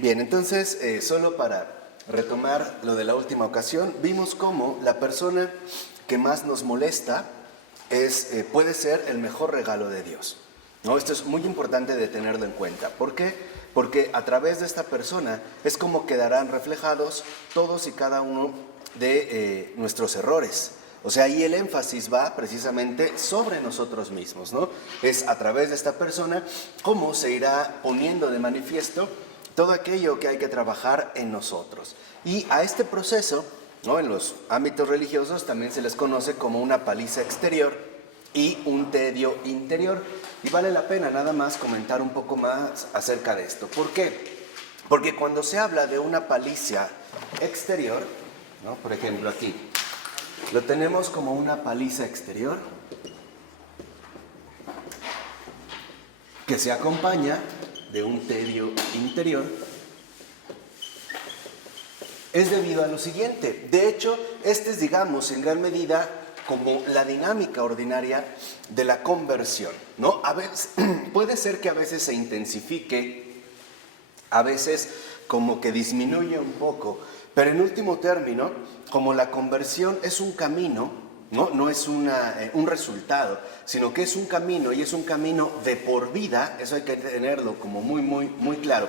Bien, entonces, solo para retomar lo de la última ocasión, vimos cómo la persona que más nos molesta puede ser el mejor regalo de Dios, ¿no? Esto es muy importante de tenerlo en cuenta. ¿Por qué? Porque a través de esta persona es como quedarán reflejados todos y cada uno de nuestros errores. O sea, ahí el énfasis va precisamente sobre nosotros mismos, ¿no? Es a través de esta persona cómo se irá poniendo de manifiesto todo aquello que hay que trabajar en nosotros. Y a este proceso, ¿no?, en los ámbitos religiosos también se les conoce como una paliza exterior y un tedio interior. Y vale la pena nada más comentar un poco más acerca de esto. ¿Por qué? Porque cuando se habla de una paliza exterior, ¿no?, por ejemplo aquí, lo tenemos como una paliza exterior que se acompaña de un tedio interior. Es debido a lo siguiente. De hecho, este es, digamos, en gran medida como la dinámica ordinaria de la conversión, ¿no? A veces, puede ser que a veces se intensifique, a veces como que disminuye un poco, pero en último término, como la conversión es un camino, no es un resultado, sino que es un camino, y es un camino de por vida. Eso hay que tenerlo como muy claro.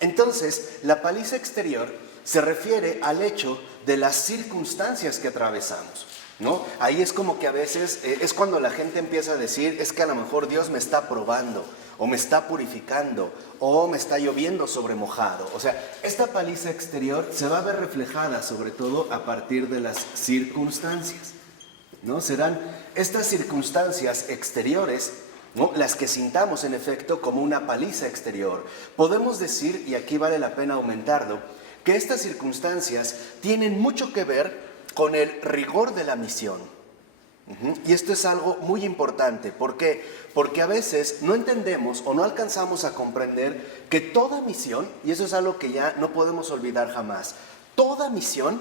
Entonces, la paliza exterior se refiere al hecho de las circunstancias que atravesamos, ¿no? Ahí es como que a veces es cuando la gente empieza a decir, es que a lo mejor Dios me está probando, o me está purificando, o me está lloviendo sobre mojado. O sea, esta paliza exterior se va a ver reflejada sobre todo a partir de las circunstancias, ¿no? Serán estas circunstancias exteriores, ¿no?, las que sintamos en efecto como una paliza exterior. Podemos decir, y aquí vale la pena aumentarlo, que estas circunstancias tienen mucho que ver con el rigor de la misión. Y esto es algo muy importante. ¿Por qué? Porque a veces no entendemos o no alcanzamos a comprender que toda misión, y eso es algo que ya no podemos olvidar jamás, toda misión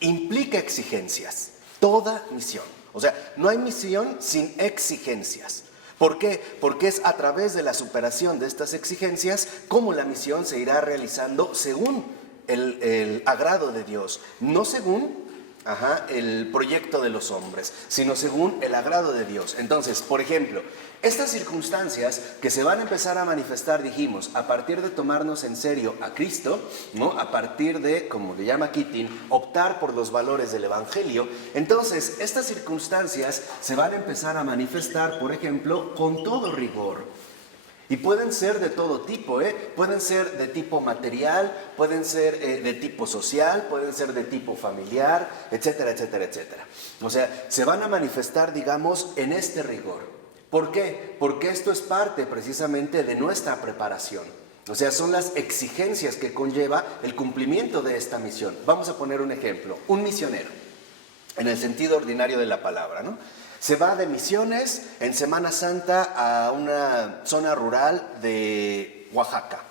implica exigencias. Toda misión. O sea, no hay misión sin exigencias. ¿Por qué? Porque es a través de la superación de estas exigencias cómo la misión se irá realizando según el agrado de Dios, no según el proyecto de los hombres, sino según el agrado de Dios. Entonces, por ejemplo, estas circunstancias que se van a empezar a manifestar, dijimos, a partir de tomarnos en serio a Cristo, ¿no?, a partir de, como le llama Keating, optar por los valores del Evangelio. Entonces, estas circunstancias se van a empezar a manifestar, por ejemplo, con todo rigor. Y pueden ser de todo tipo, pueden ser de tipo material, pueden ser de tipo social, pueden ser de tipo familiar, etcétera, etcétera, etcétera. O sea, se van a manifestar, digamos, en este rigor. ¿Por qué? Porque esto es parte precisamente de nuestra preparación. O sea, son las exigencias que conlleva el cumplimiento de esta misión. Vamos a poner un ejemplo. Un misionero, en el sentido ordinario de la palabra, ¿no?, se va de misiones en Semana Santa a una zona rural de Oaxaca.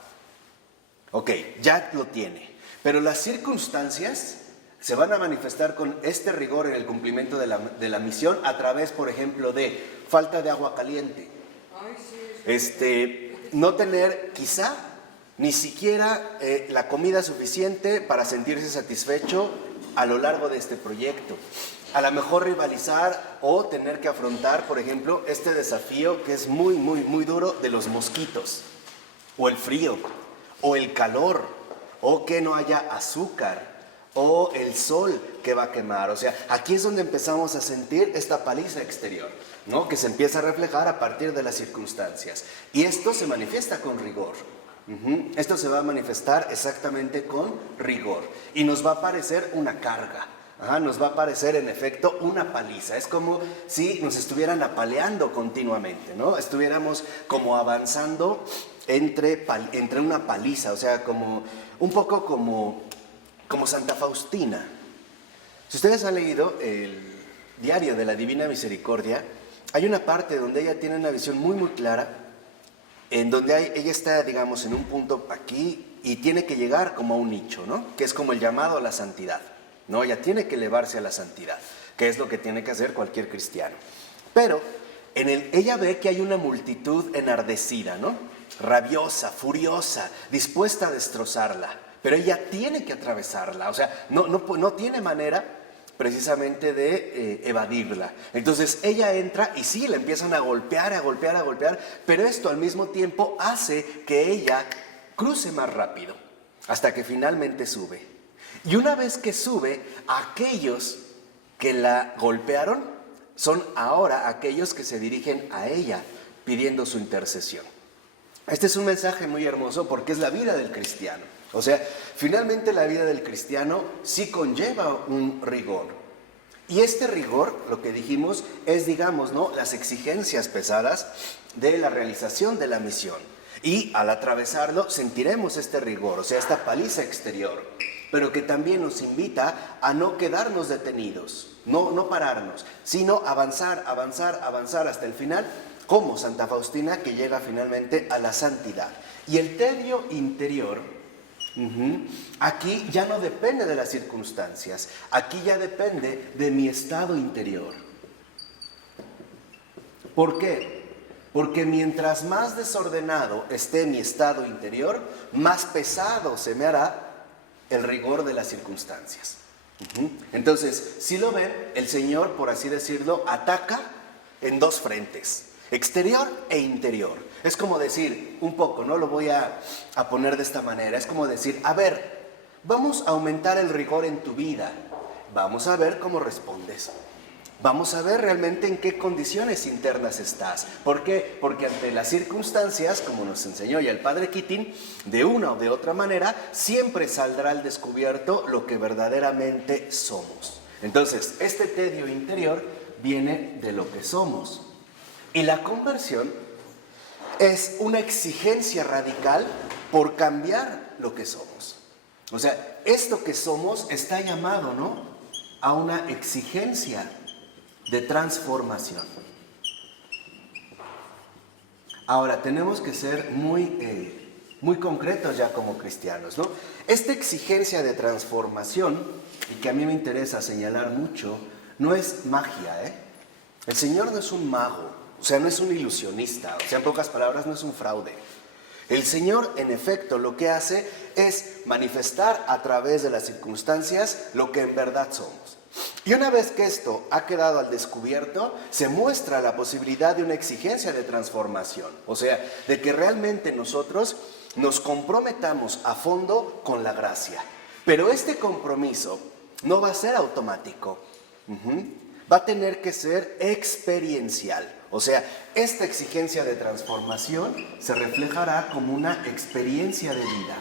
Ok, ya lo tiene. Pero las circunstancias se van a manifestar con este rigor en el cumplimiento de la misión a través, por ejemplo, de falta de agua caliente. No tener quizá ni siquiera la comida suficiente para sentirse satisfecho a lo largo de este proyecto. A lo mejor rivalizar o tener que afrontar, por ejemplo, este desafío que es muy duro de los mosquitos, o el frío, o el calor, o que no haya azúcar, o el sol que va a quemar. O sea, aquí es donde empezamos a sentir esta paliza exterior, ¿no?, que se empieza a reflejar a partir de las circunstancias. Y esto se manifiesta con rigor. Esto se va a manifestar exactamente con rigor. Y nos va a parecer una carga. Nos va a parecer en efecto una paliza. Es como si nos estuvieran apaleando continuamente, ¿no? Estuviéramos como avanzando entre una paliza. O sea, como un poco como Santa Faustina. Si ustedes han leído el diario de la Divina Misericordia, hay una parte donde ella tiene una visión muy clara, en donde ella está, digamos, en un punto aquí y tiene que llegar como a un nicho, ¿no?, que es como el llamado a la santidad. No, ella tiene que elevarse a la santidad, que es lo que tiene que hacer cualquier cristiano. Pero ella ve que hay una multitud enardecida, ¿no? rabiosa, furiosa, dispuesta a destrozarla. Pero ella tiene que atravesarla, o sea, no tiene manera precisamente de evadirla. Entonces ella entra y sí, le empiezan a golpear, pero esto al mismo tiempo hace que ella cruce más rápido, hasta que finalmente sube. Y una vez que sube, aquellos que la golpearon son ahora aquellos que se dirigen a ella pidiendo su intercesión. Este es un mensaje muy hermoso porque es la vida del cristiano. O sea, finalmente la vida del cristiano sí conlleva un rigor. Y este rigor, lo que dijimos, es, digamos, ¿no?, las exigencias pesadas de la realización de la misión. Y al atravesarlo sentiremos este rigor, o sea, esta paliza exterior, pero que también nos invita a no quedarnos detenidos, no pararnos, sino avanzar hasta el final, como Santa Faustina, que llega finalmente a la santidad. Y el tedio interior, aquí ya no depende de las circunstancias, aquí ya depende de mi estado interior. ¿Por qué? Porque mientras más desordenado esté mi estado interior, más pesado se me hará el rigor de las circunstancias. Entonces, si lo ven, el Señor, por así decirlo, ataca en dos frentes, exterior e interior. Es como decir, un poco, no lo voy a poner de esta manera, es como decir, a ver, vamos a aumentar el rigor en tu vida, vamos a ver cómo respondes. Vamos a ver realmente en qué condiciones internas estás. ¿Por qué? Porque ante las circunstancias, como nos enseñó ya el Padre Keating, de una o de otra manera, siempre saldrá al descubierto lo que verdaderamente somos. Entonces, este tedio interior viene de lo que somos. Y la conversión es una exigencia radical por cambiar lo que somos. O sea, esto que somos está llamado, ¿no?, a una exigencia de transformación. Ahora, tenemos que ser muy concretos ya como cristianos, ¿no? Esta exigencia de transformación, y que a mí me interesa señalar mucho, no es magia, ¿eh? El Señor no es un mago, o sea, no es un ilusionista, o sea, en pocas palabras, no es un fraude. El Señor, en efecto, lo que hace es manifestar a través de las circunstancias lo que en verdad somos. Y una vez que esto ha quedado al descubierto, se muestra la posibilidad de una exigencia de transformación. O sea, de que realmente nosotros nos comprometamos a fondo con la gracia. Pero este compromiso no va a ser automático. Va a tener que ser experiencial. O sea, esta exigencia de transformación se reflejará como una experiencia de vida.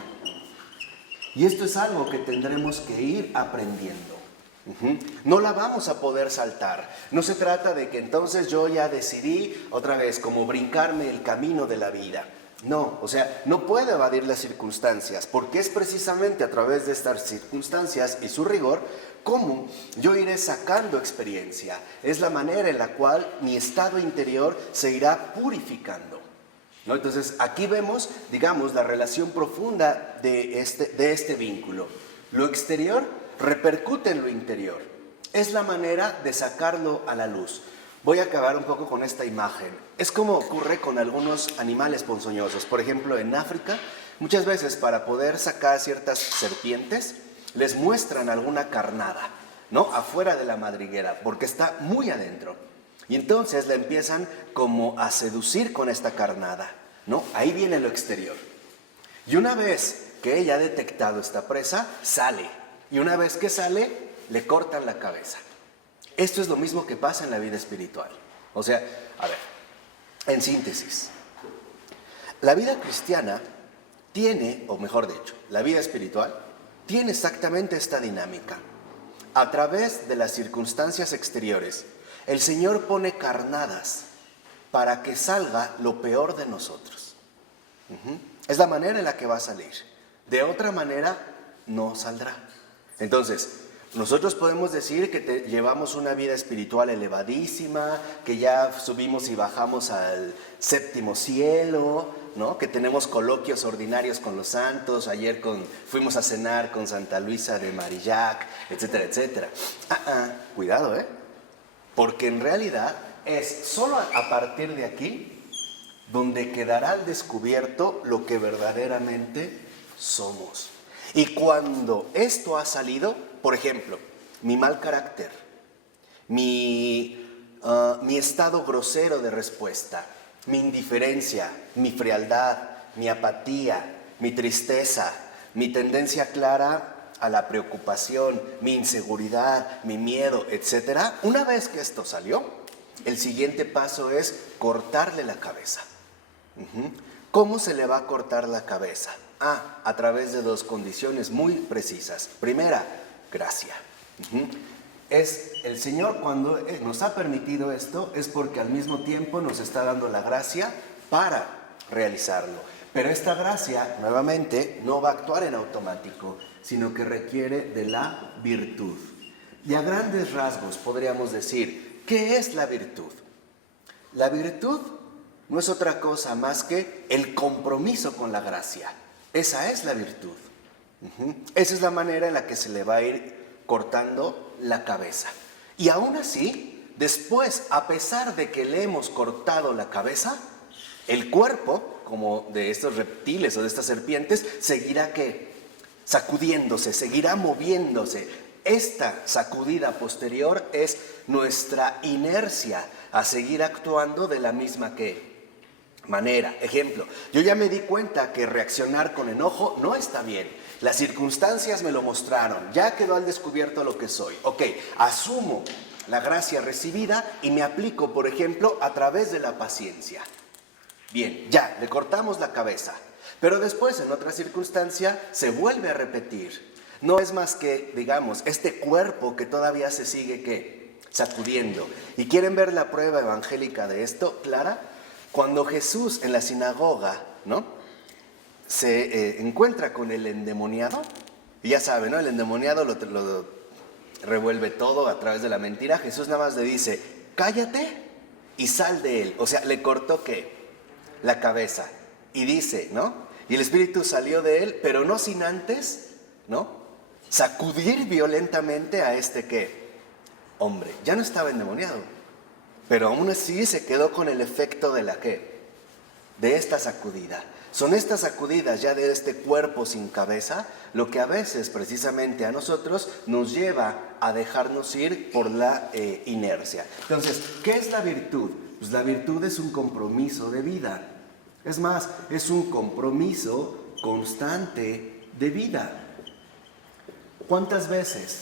Y esto es algo que tendremos que ir aprendiendo. No la vamos a poder saltar. No se trata de que entonces yo ya decidí otra vez como brincarme el camino de la vida. No, o sea, no puedo evadir las circunstancias, porque es precisamente a través de estas circunstancias y su rigor como yo iré sacando experiencia. Es la manera en la cual mi estado interior se irá purificando, ¿no? Entonces aquí vemos, digamos, la relación profunda de este vínculo. Lo exterior repercute en lo interior. Es la manera de sacarlo a la luz. Voy a acabar un poco con esta imagen. Es como ocurre con algunos animales ponzoñosos. Por ejemplo, en África, muchas veces para poder sacar ciertas serpientes, les muestran alguna carnada, ¿no?, afuera de la madriguera, porque está muy adentro. Y entonces la empiezan como a seducir con esta carnada, ¿no? Ahí viene lo exterior. Y una vez que ella ha detectado esta presa, sale. Y una vez que sale, le cortan la cabeza. Esto es lo mismo que pasa en la vida espiritual. O sea, a ver, en síntesis, la vida cristiana tiene, o mejor dicho, la vida espiritual tiene exactamente esta dinámica. A través de las circunstancias exteriores, el Señor pone carnadas para que salga lo peor de nosotros. Es la manera en la que va a salir. De otra manera, no saldrá. Entonces, nosotros podemos decir que llevamos una vida espiritual elevadísima, que ya subimos y bajamos al séptimo cielo, ¿no?, que tenemos coloquios ordinarios con los santos. Ayer fuimos a cenar con Santa Luisa de Marillac, etcétera, etcétera. Cuidado, porque en realidad es solo a partir de aquí donde quedará al descubierto lo que verdaderamente somos. Y cuando esto ha salido, por ejemplo, mi mal carácter, mi estado grosero de respuesta, mi indiferencia, mi frialdad, mi apatía, mi tristeza, mi tendencia clara a la preocupación, mi inseguridad, mi miedo, etc. Una vez que esto salió, el siguiente paso es cortarle la cabeza. ¿Cómo se le va a cortar la cabeza? A través de dos condiciones muy precisas. Primera, gracia. Es el Señor, cuando nos ha permitido esto, es porque al mismo tiempo nos está dando la gracia para realizarlo. Pero esta gracia, nuevamente, no va a actuar en automático, sino que requiere de la virtud. Y a grandes rasgos podríamos decir, ¿qué es la virtud? La virtud no es otra cosa más que el compromiso con la gracia. Esa es la virtud. Esa es la manera en la que se le va a ir cortando la cabeza. Y aún así, después, a pesar de que le hemos cortado la cabeza, el cuerpo, como de estos reptiles o de estas serpientes, seguirá ¿qué? Sacudiéndose, seguirá moviéndose. Esta sacudida posterior es nuestra inercia a seguir actuando de la misma manera. Ejemplo, yo ya me di cuenta que reaccionar con enojo no está bien. Las circunstancias me lo mostraron, ya quedó al descubierto lo que soy. Ok, asumo la gracia recibida y me aplico, por ejemplo, a través de la paciencia. Bien, ya, le cortamos la cabeza. Pero después, en otra circunstancia, se vuelve a repetir. No es más que, digamos, este cuerpo que todavía se sigue, sacudiendo. ¿Y quieren ver la prueba evangélica de esto, clara? Cuando Jesús en la sinagoga, ¿no?, se encuentra con el endemoniado, y ya saben, ¿no?, el endemoniado lo revuelve todo a través de la mentira. Jesús nada más le dice, cállate y sal de él. O sea, le cortó la cabeza. Y dice, ¿no?, y el espíritu salió de él, pero no sin antes, ¿no?, sacudir violentamente a hombre. Ya no estaba endemoniado, pero aún así se quedó con el efecto de de esta sacudida. Son estas sacudidas ya de este cuerpo sin cabeza lo que a veces precisamente a nosotros nos lleva a dejarnos ir por la inercia. Entonces, ¿qué es la virtud? Pues la virtud es un compromiso de vida. Es más, es un compromiso constante de vida. ¿Cuántas veces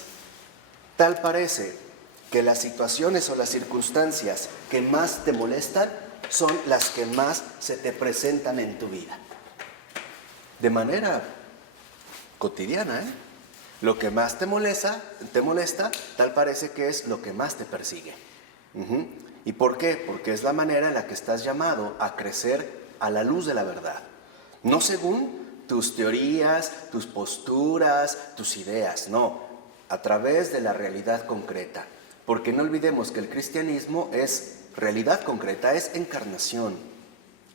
tal parece que las situaciones o las circunstancias que más te molestan son las que más se te presentan en tu vida? De manera cotidiana, ¿eh? Lo que más te molesta, tal parece que es lo que más te persigue. ¿Y por qué? Porque es la manera en la que estás llamado a crecer a la luz de la verdad. No según tus teorías, tus posturas, tus ideas, no. A través de la realidad concreta. Porque no olvidemos que el cristianismo es realidad concreta, es encarnación.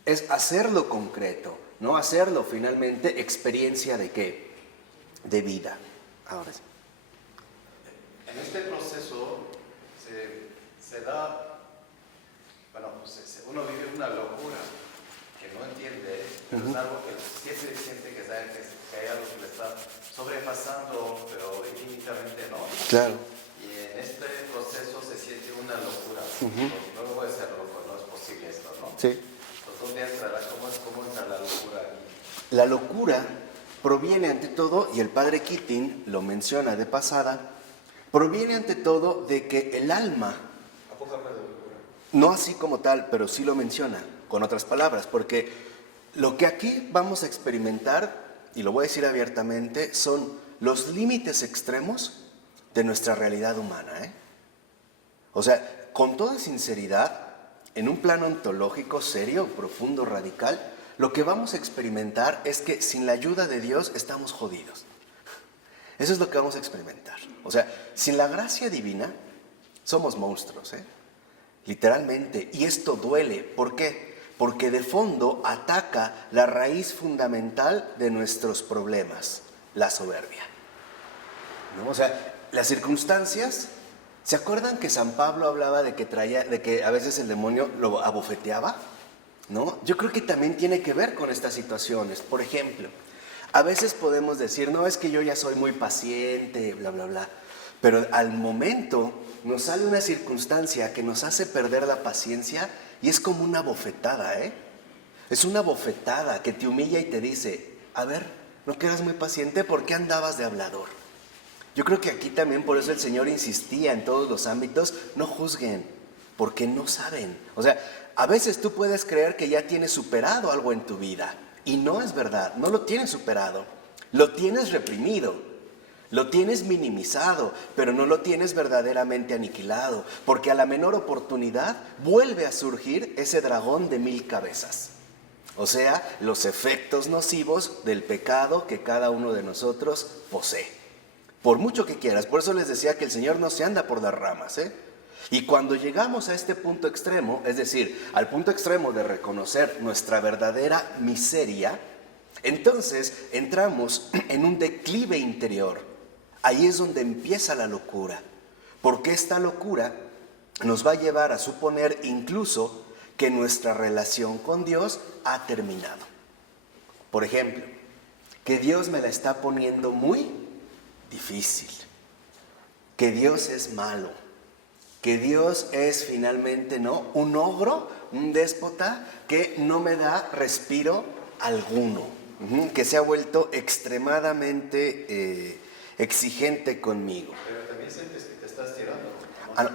Es hacerlo concreto, no hacerlo finalmente experiencia de de vida. Ahora sí. En este proceso se da, bueno, pues uno vive una locura que no entiende, pero es algo que siempre siente que hay algo que le está sobrepasando, pero infinitamente no. Claro. Y en este proceso se siente una locura. No puede ser loco, no es posible esto, ¿no? Sí. Entonces, ¿dónde entra cómo entra la locura aquí? La locura proviene ante todo, y el padre Keating lo menciona de pasada, proviene ante todo de que el alma, ¿A poco habla de locura? no así como tal, pero sí lo menciona, con otras palabras, porque lo que aquí vamos a experimentar, y lo voy a decir abiertamente, son los límites extremos de nuestra realidad humana, ¿eh? O sea, con toda sinceridad, en un plano ontológico serio, profundo, radical, lo que vamos a experimentar es que sin la ayuda de Dios estamos jodidos. Eso es lo que vamos a experimentar. O sea, sin la gracia divina somos monstruos, ¿eh? Literalmente. Y esto duele. ¿Por qué? Porque de fondo ataca la raíz fundamental de nuestros problemas, la soberbia, ¿no? O sea, las circunstancias. ¿Se acuerdan que San Pablo hablaba de que a veces el demonio lo abofeteaba? ¿no? Yo creo que también tiene que ver con estas situaciones. Por ejemplo, a veces podemos decir, no, es que yo ya soy muy paciente, bla, bla, bla. Pero al momento nos sale una circunstancia que nos hace perder la paciencia y es como una bofetada, ¿eh? Es una bofetada que te humilla y te dice, a ver, ¿no que eras muy paciente? ¿Por qué andabas de hablador? Yo creo que aquí también por eso el Señor insistía en todos los ámbitos, no juzguen, porque no saben. O sea, a veces tú puedes creer que ya tienes superado algo en tu vida y no es verdad, no lo tienes superado, lo tienes reprimido, lo tienes minimizado, pero no lo tienes verdaderamente aniquilado, porque a la menor oportunidad vuelve a surgir ese dragón de 1000 cabezas. O sea, los efectos nocivos del pecado que cada uno de nosotros posee. Por mucho que quieras, por eso les decía que el Señor no se anda por las ramas, ¿eh? Y cuando llegamos a este punto extremo, es decir, al punto extremo de reconocer nuestra verdadera miseria, entonces entramos en un declive interior. Ahí es donde empieza la locura, porque esta locura nos va a llevar a suponer incluso que nuestra relación con Dios ha terminado. Por ejemplo, que Dios me la está poniendo muy difícil, que Dios es malo, que Dios es finalmente, ¿no?, un ogro, un déspota que no me da respiro alguno, que se ha vuelto extremadamente exigente conmigo. Pero también sientes que te estás tirando.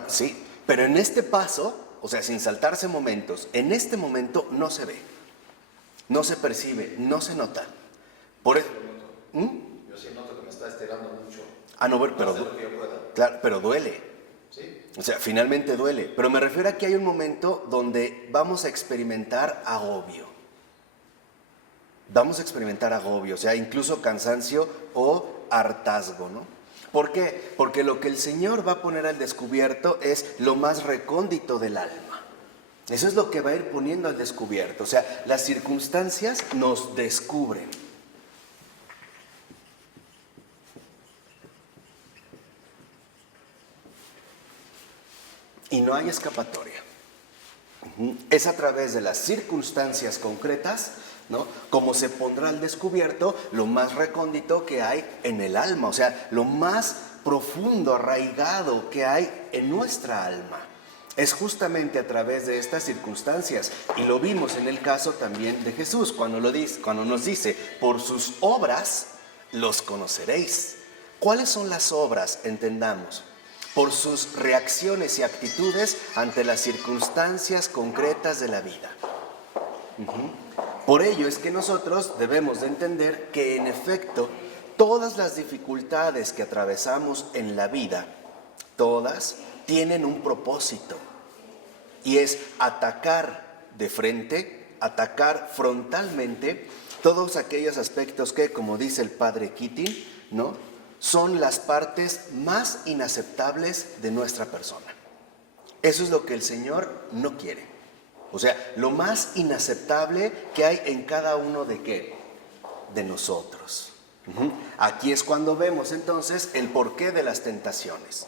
Sí, pero en este paso, o sea, sin saltarse momentos, en este momento no se ve, no se percibe, no se nota. Por eso, Yo sí noto que me estás tirando mucho. no, pero, Hacer lo que yo pueda. claro, pero duele. ¿Sí? O sea, finalmente duele. Pero me refiero a que hay un momento donde vamos a experimentar agobio. Vamos a experimentar agobio, o sea, incluso cansancio o hartazgo, ¿no? ¿Por qué? Porque lo que el Señor va a poner al descubierto es lo más recóndito del alma. Eso es lo que va a ir poniendo al descubierto. O sea, las circunstancias nos descubren. Y no hay escapatoria. Es a través de las circunstancias concretas, ¿no?, como se pondrá al descubierto lo más recóndito que hay en el alma, o sea, lo más profundo, arraigado que hay en nuestra alma. Es justamente a través de estas circunstancias, y lo vimos en el caso también de Jesús, cuando nos dice, por sus obras los conoceréis. ¿Cuáles son las obras? Entendamos. Por sus reacciones y actitudes ante las circunstancias concretas de la vida. Por ello es que nosotros debemos de entender que en efecto todas las dificultades que atravesamos en la vida, todas tienen un propósito, y es atacar de frente, atacar frontalmente todos aquellos aspectos que, como dice el padre Keating, ¿no?, son las partes más inaceptables de nuestra persona. Eso es lo que el Señor no quiere. O sea, lo más inaceptable que hay en cada uno de ¿qué? De nosotros. Aquí es cuando vemos entonces el porqué de las tentaciones.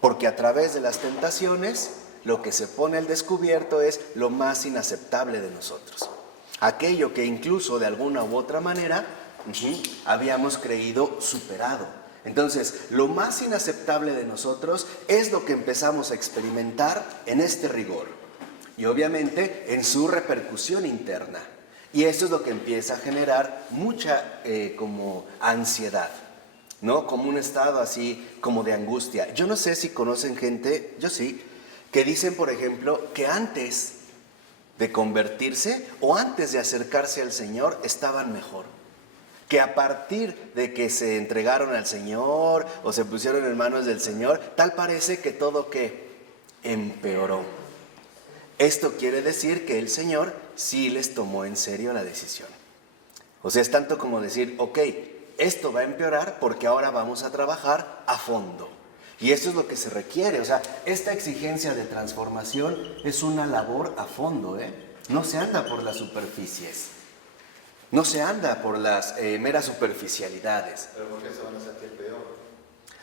Porque a través de las tentaciones lo que se pone al descubierto es lo más inaceptable de nosotros. Aquello que incluso de alguna u otra manera habíamos creído superado. Entonces, lo más inaceptable de nosotros es lo que empezamos a experimentar en este rigor y obviamente en su repercusión interna. Y eso es lo que empieza a generar mucha como ansiedad, ¿no? Como un estado así como de angustia. Yo no sé si conocen gente, yo sí, que dicen, por ejemplo, que antes de convertirse o antes de acercarse al Señor estaban mejor. Que a partir de que se entregaron al Señor o se pusieron en manos del Señor, tal parece que todo que empeoró. Esto quiere decir que el Señor sí les tomó en serio la decisión. O sea, es tanto como decir, ok, esto va a empeorar porque ahora vamos a trabajar a fondo. Y esto es lo que se requiere. O sea, esta exigencia de transformación es una labor a fondo, ¿eh? No se anda por las superficies. No se anda por las meras superficialidades. ¿Pero por qué se van a sentir peor?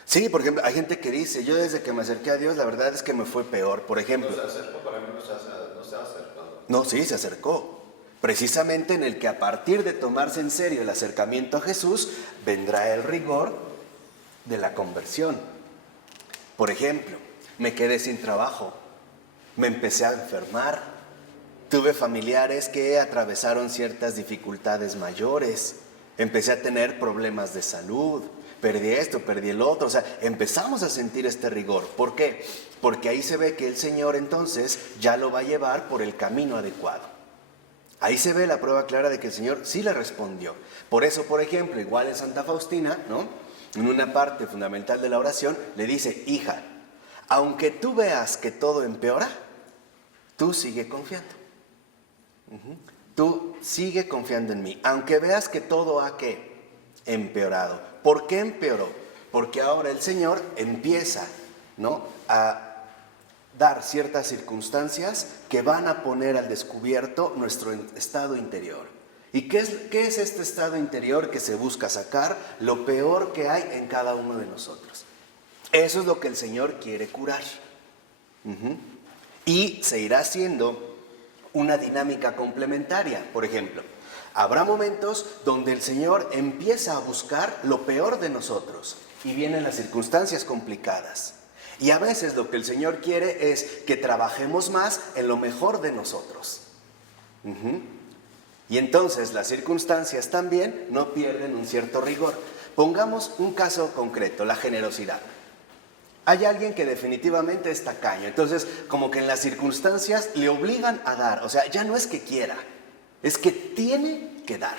Sí, por ejemplo, hay gente que dice, yo desde que me acerqué a Dios, la verdad es que me fue peor, por ejemplo. No se acercó, para mí no se ha acercado. No, sí, se acercó. Precisamente en el que a partir de tomarse en serio el acercamiento a Jesús, vendrá el rigor de la conversión. Por ejemplo, me quedé sin trabajo, me empecé a enfermar, tuve familiares que atravesaron ciertas dificultades mayores, empecé a tener problemas de salud, perdí esto, perdí el otro, o sea, empezamos a sentir este rigor. ¿Por qué? Porque ahí se ve que el Señor entonces ya lo va a llevar por el camino adecuado. Ahí se ve la prueba clara de que el Señor sí le respondió. Por eso, por ejemplo, igual en Santa Faustina, ¿no? En una parte fundamental de la oración, le dice: hija, aunque tú veas que todo empeora, tú sigue confiando. Tú sigue confiando en mí, aunque veas que todo ha ¿qué? Empeorado. ¿Por qué empeoró? Porque ahora el Señor empieza, ¿no?, a dar ciertas circunstancias que van a poner al descubierto nuestro estado interior. ¿Y qué es este estado interior que se busca sacar? Lo peor que hay en cada uno de nosotros. Eso es lo que el Señor quiere curar. Y se irá haciendo una dinámica complementaria. Por ejemplo, habrá momentos donde el Señor empieza a buscar lo peor de nosotros y vienen las circunstancias complicadas. Y a veces lo que el Señor quiere es que trabajemos más en lo mejor de nosotros. Y entonces las circunstancias también no pierden un cierto rigor. Pongamos un caso concreto, la generosidad. Hay alguien que definitivamente es tacaño, entonces como que en las circunstancias le obligan a dar, o sea, ya no es que quiera, es que tiene que dar.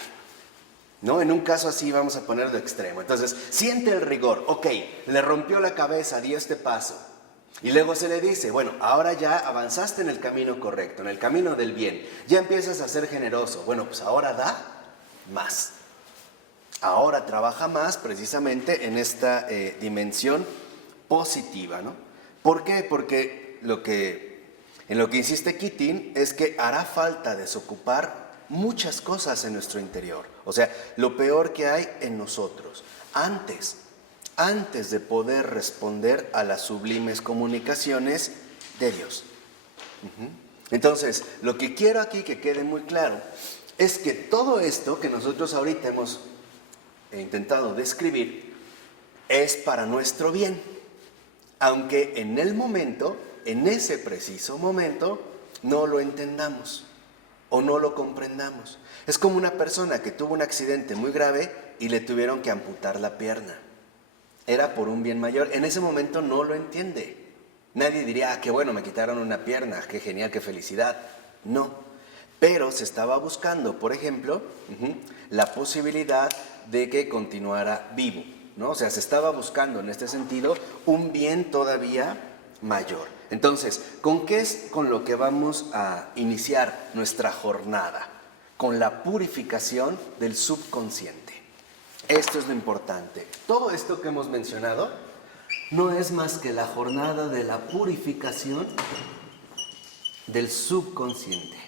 ¿No? En un caso así vamos a ponerlo de extremo. Entonces, siente el rigor. Ok, le rompió la cabeza, dio este paso. Y luego se le dice, bueno, ahora ya avanzaste en el camino correcto, en el camino del bien. Ya empiezas a ser generoso. Bueno, pues ahora da más. Ahora trabaja más precisamente en esta dimensión positiva, ¿no? ¿Por qué? Porque en lo que insiste Keating es que hará falta desocupar muchas cosas en nuestro interior, o sea, lo peor que hay en nosotros, antes de poder responder a las sublimes comunicaciones de Dios. Entonces, lo que quiero aquí que quede muy claro es que todo esto que nosotros ahorita hemos intentado describir es para nuestro bien, aunque en el momento, en ese preciso momento, no lo entendamos o no lo comprendamos. Es como una persona que tuvo un accidente muy grave y le tuvieron que amputar la pierna. Era por un bien mayor. En ese momento no lo entiende. Nadie diría, ah, qué bueno, me quitaron una pierna, qué genial, qué felicidad. No. Pero se estaba buscando, por ejemplo, la posibilidad de que continuara vivo, ¿no? O sea, se estaba buscando en este sentido un bien todavía mayor. Entonces, ¿con qué es con lo que vamos a iniciar nuestra jornada? Con la purificación del subconsciente. Esto es lo importante. Todo esto que hemos mencionado no es más que la jornada de la purificación del subconsciente.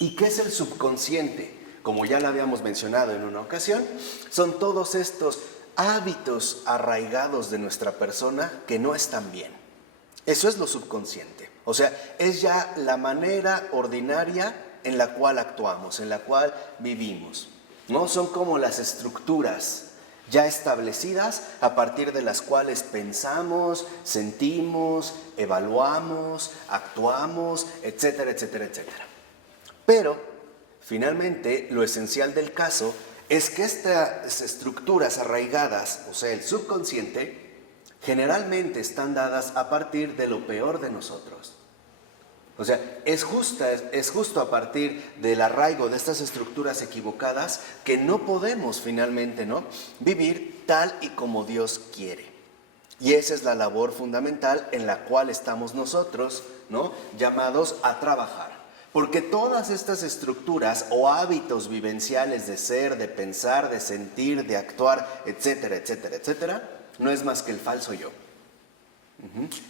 ¿Y qué es el subconsciente? Como ya lo habíamos mencionado en una ocasión, son todos estos hábitos arraigados de nuestra persona que no están bien. Eso es lo subconsciente. O sea, es ya la manera ordinaria en la cual actuamos, en la cual vivimos, ¿no? Son como las estructuras ya establecidas a partir de las cuales pensamos, sentimos, evaluamos, actuamos, etcétera, etcétera, etcétera. Pero, finalmente, lo esencial del caso es que estas estructuras arraigadas, o sea, el subconsciente, generalmente están dadas a partir de lo peor de nosotros. O sea, es justo a partir del arraigo de estas estructuras equivocadas que no podemos finalmente, ¿no?, vivir tal y como Dios quiere. Y esa es la labor fundamental en la cual estamos nosotros, ¿no?, llamados a trabajar. Porque todas estas estructuras o hábitos vivenciales de ser, de pensar, de sentir, de actuar, etcétera, etcétera, etcétera, no es más que el falso yo.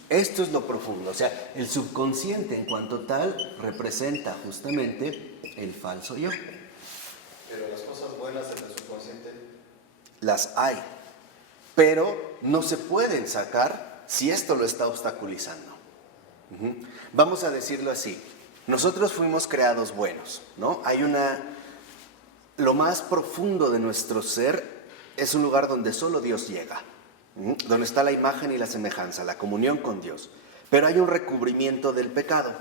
Esto es lo profundo, o sea, el subconsciente en cuanto tal representa justamente el falso yo. Pero las cosas buenas del subconsciente Las hay, pero no se pueden sacar si esto lo está obstaculizando. Vamos a decirlo así. Nosotros fuimos creados buenos, ¿no? Lo más profundo de nuestro ser es un lugar donde solo Dios llega, donde está la imagen y la semejanza, la comunión con Dios. Pero hay un recubrimiento del pecado.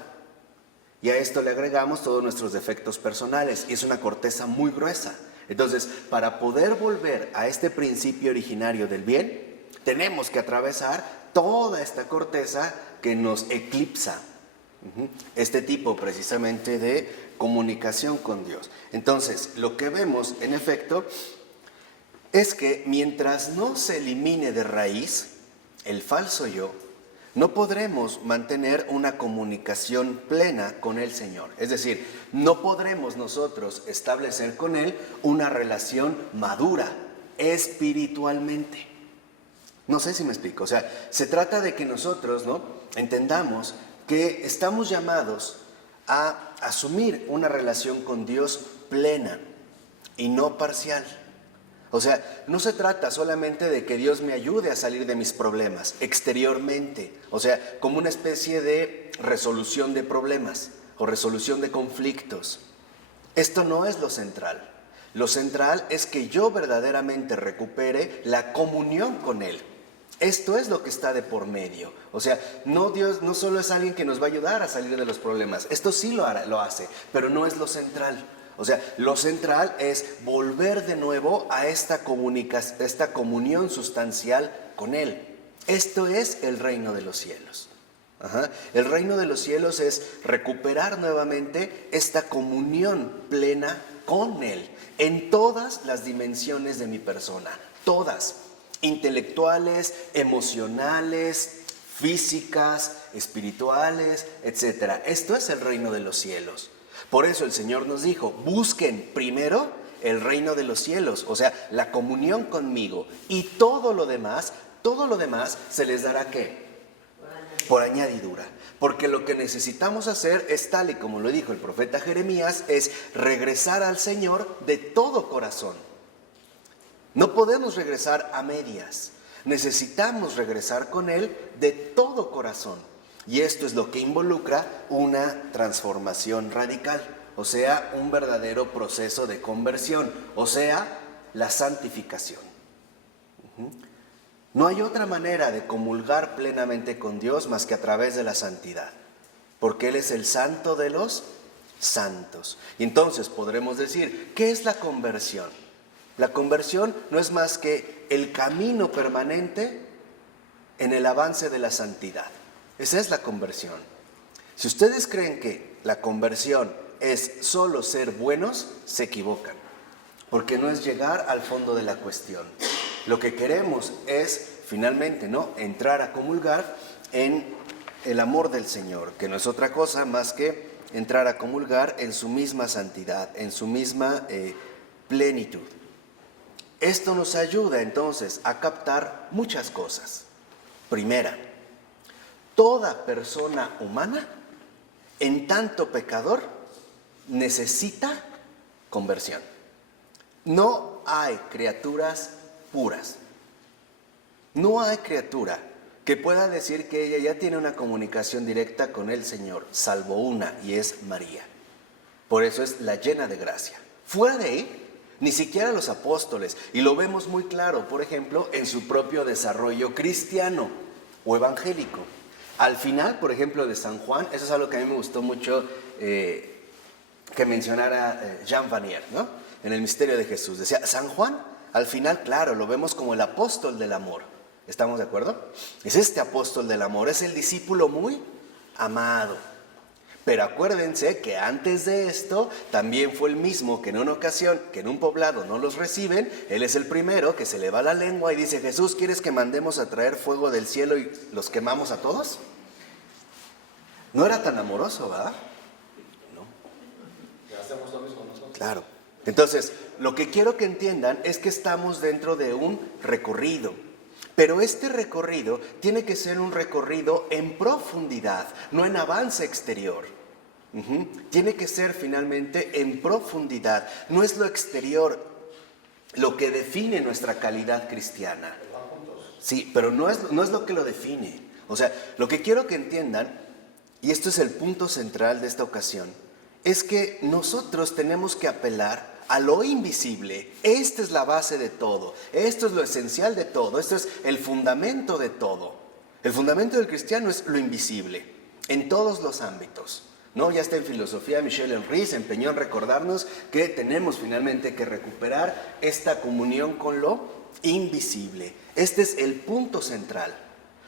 Y a esto le agregamos todos nuestros defectos personales. Y es una corteza muy gruesa. Entonces, para poder volver a este principio originario del bien, tenemos que atravesar toda esta corteza que nos eclipsa. Este tipo precisamente de comunicación con Dios. Entonces, lo que vemos en efecto es que mientras no se elimine de raíz el falso yo, no podremos mantener una comunicación plena con el Señor. Es decir, no podremos nosotros establecer con Él una relación madura espiritualmente. No sé si me explico. O sea, se trata de que nosotros, ¿no?, entendamos que estamos llamados a asumir una relación con Dios plena y no parcial. O sea, no se trata solamente de que Dios me ayude a salir de mis problemas exteriormente, o sea, como una especie de resolución de problemas o resolución de conflictos. Esto no es lo central. Lo central es que yo verdaderamente recupere la comunión con Él. Esto es lo que está de por medio. O sea, Dios no solo es alguien que nos va a ayudar a salir de los problemas. Esto sí lo hace, pero no es lo central. O sea, lo central es volver de nuevo a esta comunión sustancial con Él. Esto es el reino de los cielos. El reino de los cielos es recuperar nuevamente esta comunión plena con Él en todas las dimensiones de mi persona, todas, intelectuales, emocionales, físicas, espirituales, etc. Esto es el reino de los cielos. Por eso el Señor nos dijo, busquen primero el reino de los cielos, o sea, la comunión conmigo, y todo lo demás se les dará ¿qué? Por añadidura. Porque lo que necesitamos hacer es tal y como lo dijo el profeta Jeremías, es regresar al Señor de todo corazón. No podemos regresar a medias, necesitamos regresar con Él de todo corazón. Y esto es lo que involucra una transformación radical, o sea, un verdadero proceso de conversión, o sea, la santificación. No hay otra manera de comulgar plenamente con Dios más que a través de la santidad, porque Él es el santo de los santos. Y entonces podremos decir, ¿qué es la conversión? La conversión no es más que el camino permanente en el avance de la santidad. Esa es la conversión. Si ustedes creen que la conversión es solo ser buenos, se equivocan, porque no es llegar al fondo de la cuestión. Lo que queremos es, finalmente, ¿no?, entrar a comulgar en el amor del Señor, que no es otra cosa más que entrar a comulgar en su misma santidad, en su misma plenitud. Esto nos ayuda entonces a captar muchas cosas. Primera, toda persona humana, en tanto pecador, necesita conversión. No hay criaturas puras. No hay criatura que pueda decir que ella ya tiene una comunicación directa con el Señor, salvo una, y es María. Por eso es la llena de gracia. Fuera de ahí, ni siquiera los apóstoles, y lo vemos muy claro, por ejemplo, en su propio desarrollo cristiano o evangélico. Al final, por ejemplo, de San Juan, eso es algo que a mí me gustó mucho que mencionara Jean Vanier, ¿no?, en el misterio de Jesús. Decía, San Juan, al final, claro, lo vemos como el apóstol del amor. ¿Estamos de acuerdo? Es este apóstol del amor, es el discípulo muy amado. Pero acuérdense que antes de esto también fue el mismo que en una ocasión, que en un poblado no los reciben, él es el primero que se le va la lengua y dice, Jesús, ¿quieres que mandemos a traer fuego del cielo y los quemamos a todos? No era tan amoroso, ¿verdad? No. Y hacemos lo mismo nosotros. Claro. Entonces, lo que quiero que entiendan es que estamos dentro de un recorrido. Pero este recorrido tiene que ser un recorrido en profundidad, no en avance exterior. Tiene que ser finalmente en profundidad. No es lo exterior lo que define nuestra calidad cristiana. Sí, pero no es lo que lo define. O sea, lo que quiero que entiendan y esto es el punto central de esta ocasión, es que nosotros tenemos que apelar a lo invisible. Esta es la base de todo, esto es lo esencial de todo, esto es el fundamento de todo. El fundamento del cristiano es lo invisible, en todos los ámbitos, ¿no? Ya está en filosofía, Michel Henry se empeñó en recordarnos que tenemos finalmente que recuperar esta comunión con lo invisible. Este es el punto central.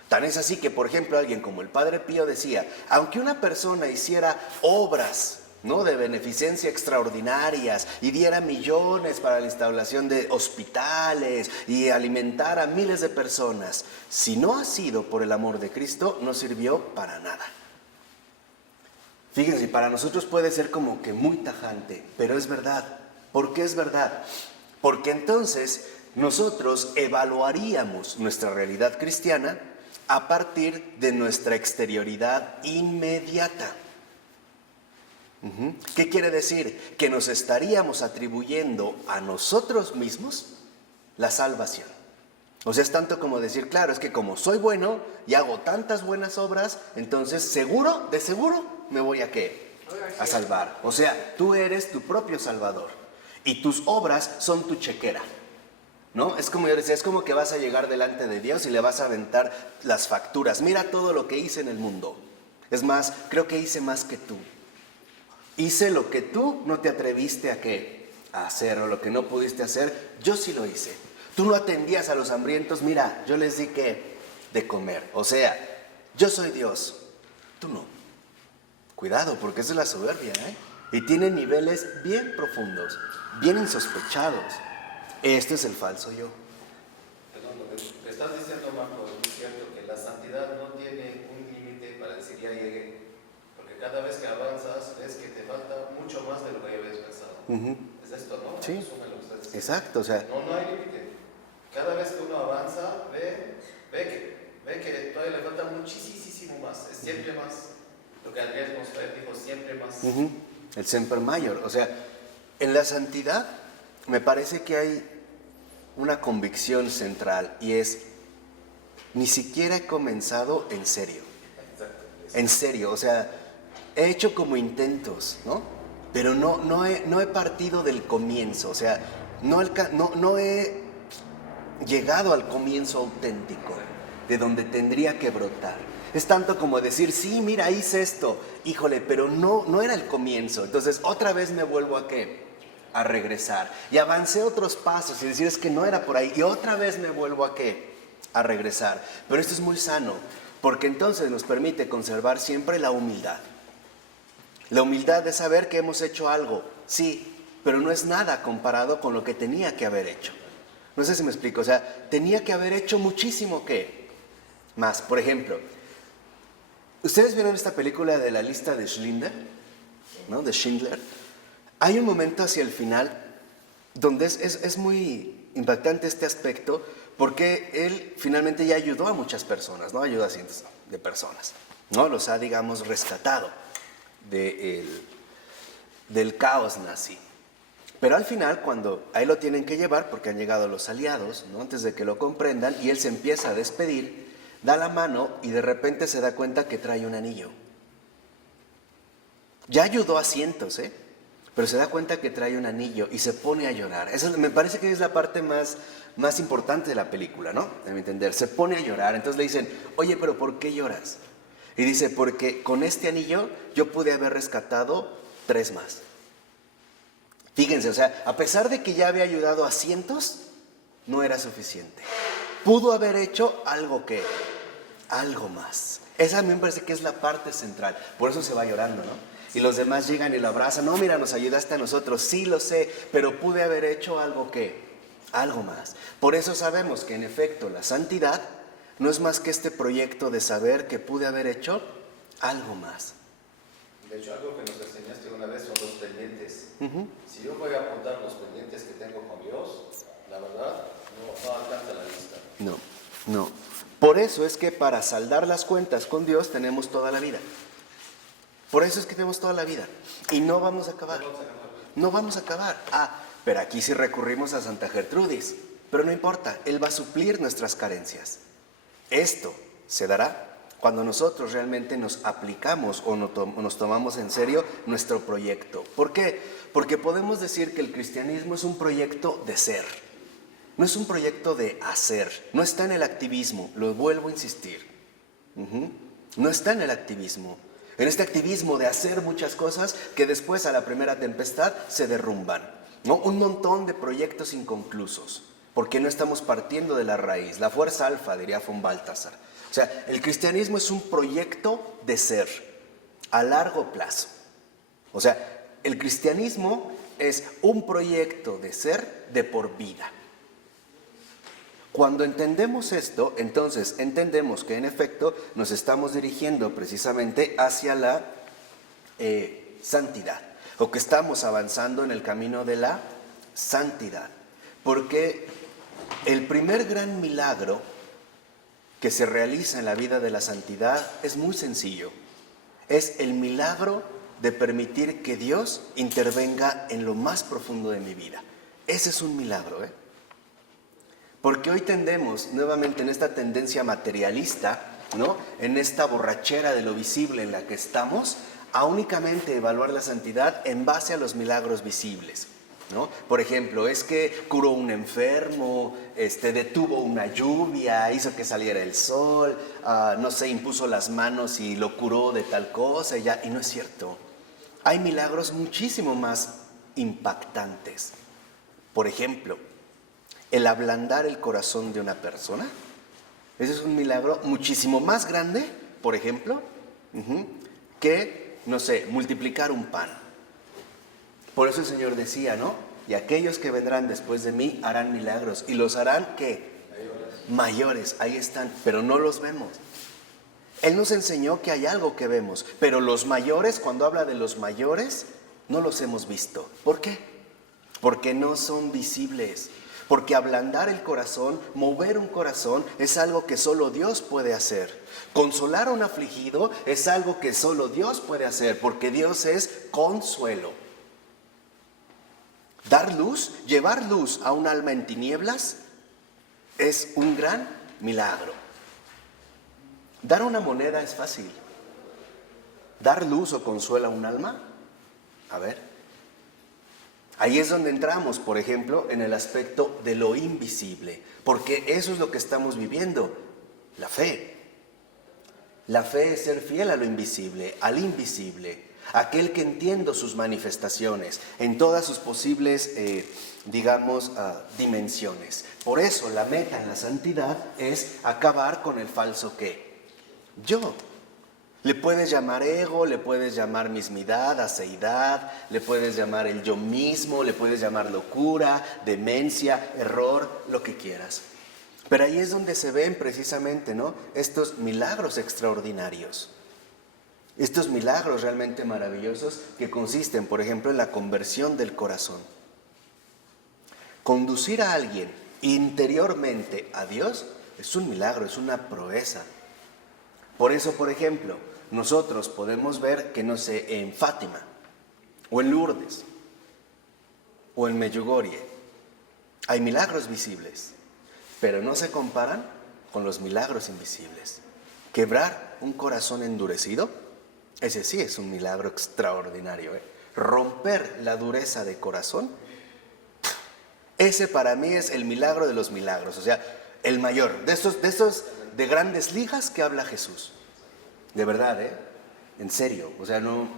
Tan es así que, por ejemplo, alguien como el Padre Pío decía, aunque una persona hiciera obras, ¿no?, de beneficencia extraordinarias y diera millones para la instalación de hospitales y alimentara a miles de personas, si no ha sido por el amor de Cristo, no sirvió para nada. Fíjense, para nosotros puede ser como que muy tajante, pero es verdad. ¿Por qué es verdad? Porque entonces nosotros evaluaríamos nuestra realidad cristiana a partir de nuestra exterioridad inmediata. ¿Qué quiere decir? Que nos estaríamos atribuyendo a nosotros mismos la salvación. O sea, es tanto como decir, claro, es que como soy bueno y hago tantas buenas obras, entonces seguro, de seguro, me voy a ¿qué? A salvar. O sea, tú eres tu propio salvador y tus obras son tu chequera, ¿no? Es como yo decía, es como que vas a llegar delante de Dios y le vas a aventar las facturas. Mira todo lo que hice en el mundo. Es más, creo que hice más que tú. Hice lo que tú no te atreviste a ¿qué? A hacer, o lo que no pudiste hacer, yo sí lo hice. Tú no atendías a los hambrientos, mira, yo les di ¿qué? De comer. O sea, yo soy Dios, tú no. Cuidado, porque esa es la soberbia, ¿eh? Y tiene niveles bien profundos, bien insospechados. Este es el falso yo. Perdón, lo que estás diciendo, Marco, es muy cierto, que la santidad no tiene un límite para decir ya llegué. Porque cada vez que avanzas, ves que te falta mucho más de lo que habías pensado. Es esto, ¿no? Sí. Resume lo que estás diciendo. Exacto, o sea. No hay límite. Cada vez que uno avanza, ve que todavía le falta muchísimo más. Es siempre más. Lo que Andrés nos dijo, siempre más. El semper mayor. O sea, en la santidad me parece que hay una convicción central y es, ni siquiera he comenzado en serio. Exacto. En serio, o sea, he hecho como intentos, ¿no? Pero no he partido del comienzo, o sea, no he llegado al comienzo auténtico, de donde tendría que brotar. Es tanto como decir, sí, mira, hice esto, híjole, pero no era el comienzo. Entonces, otra vez me vuelvo a ¿qué? A regresar. Y avancé otros pasos y decir, es que no era por ahí. Y otra vez me vuelvo a ¿qué? A regresar. Pero esto es muy sano, porque entonces nos permite conservar siempre la humildad. La humildad de saber que hemos hecho algo, sí, pero no es nada comparado con lo que tenía que haber hecho. No sé si me explico, o sea, tenía que haber hecho muchísimo ¿qué? Más. Por ejemplo, ¿ustedes vieron esta película de la lista de Schindler? ¿No? De Schindler. Hay un momento hacia el final donde es muy impactante este aspecto, porque él finalmente ya ayudó a muchas personas, ¿no? Ayudó a cientos de personas, ¿no? Los ha, digamos, rescatado del caos nazi. Pero al final, cuando ahí lo tienen que llevar, porque han llegado los aliados, ¿no? Antes de que lo comprendan, y él se empieza a despedir, da la mano y de repente se da cuenta que trae un anillo. Ya ayudó a cientos, pero se da cuenta que trae un anillo y se pone a llorar. Eso me parece que es la parte más importante de la película, ¿no? De mi entender. Se pone a llorar. Entonces le dicen, oye, pero ¿por qué lloras? Y dice, porque con este anillo yo pude haber rescatado 3 más. Fíjense, o sea, a pesar de que ya había ayudado a cientos, no era suficiente. Pudo haber hecho algo más. Esa a mí me parece que es la parte central. Por eso se va llorando, ¿no? Y los demás llegan y lo abrazan. No, mira, nos ayudaste a nosotros. Sí, lo sé, pero pude haber hecho algo más. Por eso sabemos que en efecto la santidad no es más que este proyecto de saber que pude haber hecho algo más. De hecho, algo que nos enseñaste una vez son los pendientes. Si yo voy a apuntar los pendientes que tengo con Dios, la verdad, no alcanza la lista. No. Por eso es que para saldar las cuentas con Dios tenemos toda la vida. Por eso es que tenemos toda la vida. Y no vamos a acabar. No vamos a acabar. Pero aquí sí recurrimos a Santa Gertrudis. Pero no importa, Él va a suplir nuestras carencias. Esto se dará cuando nosotros realmente nos aplicamos o nos tomamos en serio nuestro proyecto. ¿Por qué? Porque podemos decir que el cristianismo es un proyecto de ser, no es un proyecto de hacer, no está en el activismo, lo vuelvo a insistir. No está en el activismo, en este activismo de hacer muchas cosas que después a la primera tempestad se derrumban, ¿no? Un montón de proyectos inconclusos, porque no estamos partiendo de la raíz, la fuerza alfa, diría von Balthasar. O sea, el cristianismo es un proyecto de ser a largo plazo. O sea, el cristianismo es un proyecto de ser de por vida. Cuando entendemos esto, entonces entendemos que en efecto nos estamos dirigiendo precisamente hacia la santidad, o que estamos avanzando en el camino de la santidad. Porque el primer gran milagro que se realiza en la vida de la santidad es muy sencillo. Es el milagro de permitir que Dios intervenga en lo más profundo de mi vida. Ese es un milagro, ¿eh? Porque hoy tendemos nuevamente en esta tendencia materialista, ¿no? En esta borrachera de lo visible en la que estamos, a únicamente evaluar la santidad en base a los milagros visibles, ¿no? Por ejemplo, es que curó un enfermo, detuvo una lluvia, hizo que saliera el sol, no sé, impuso las manos y lo curó de tal cosa, y no es cierto. Hay milagros muchísimo más impactantes. Por ejemplo, el ablandar el corazón de una persona, ese es un milagro muchísimo más grande, por ejemplo, que, no sé, multiplicar un pan. Por eso el Señor decía, ¿no? Y aquellos que vendrán después de mí harán milagros. ¿Y los harán qué? Mayores, ahí están, pero no los vemos. Él nos enseñó que hay algo que vemos, pero los mayores, cuando habla de los mayores, no los hemos visto. ¿Por qué? Porque no son visibles. Porque ablandar el corazón, mover un corazón, es algo que solo Dios puede hacer. Consolar a un afligido es algo que solo Dios puede hacer, porque Dios es consuelo. Dar luz, llevar luz a un alma en tinieblas, es un gran milagro. Dar una moneda es fácil. Dar luz o consuelo a un alma, a ver. Ahí es donde entramos, por ejemplo, en el aspecto de lo invisible, porque eso es lo que estamos viviendo, la fe. La fe es ser fiel a lo invisible, al invisible, aquel que entiende sus manifestaciones en todas sus posibles, dimensiones. Por eso la meta en la santidad es acabar con el falso ¿qué? Yo. Le puedes llamar ego, le puedes llamar mismidad, aceidad, le puedes llamar el yo mismo, le puedes llamar locura, demencia, error, lo que quieras. Pero ahí es donde se ven precisamente, ¿no? Estos milagros extraordinarios. Estos milagros realmente maravillosos que consisten, por ejemplo, en la conversión del corazón. Conducir a alguien interiormente a Dios es un milagro, es una proeza. Por eso, por ejemplo, nosotros podemos ver que, no sé, en Fátima, o en Lourdes, o en Medjugorje, hay milagros visibles, pero no se comparan con los milagros invisibles. Quebrar un corazón endurecido, ese sí es un milagro extraordinario, ¿eh? Romper la dureza de corazón, ese para mí es el milagro de los milagros, o sea, el mayor, de esos de grandes ligas que habla Jesús. De verdad, en serio, o sea, no.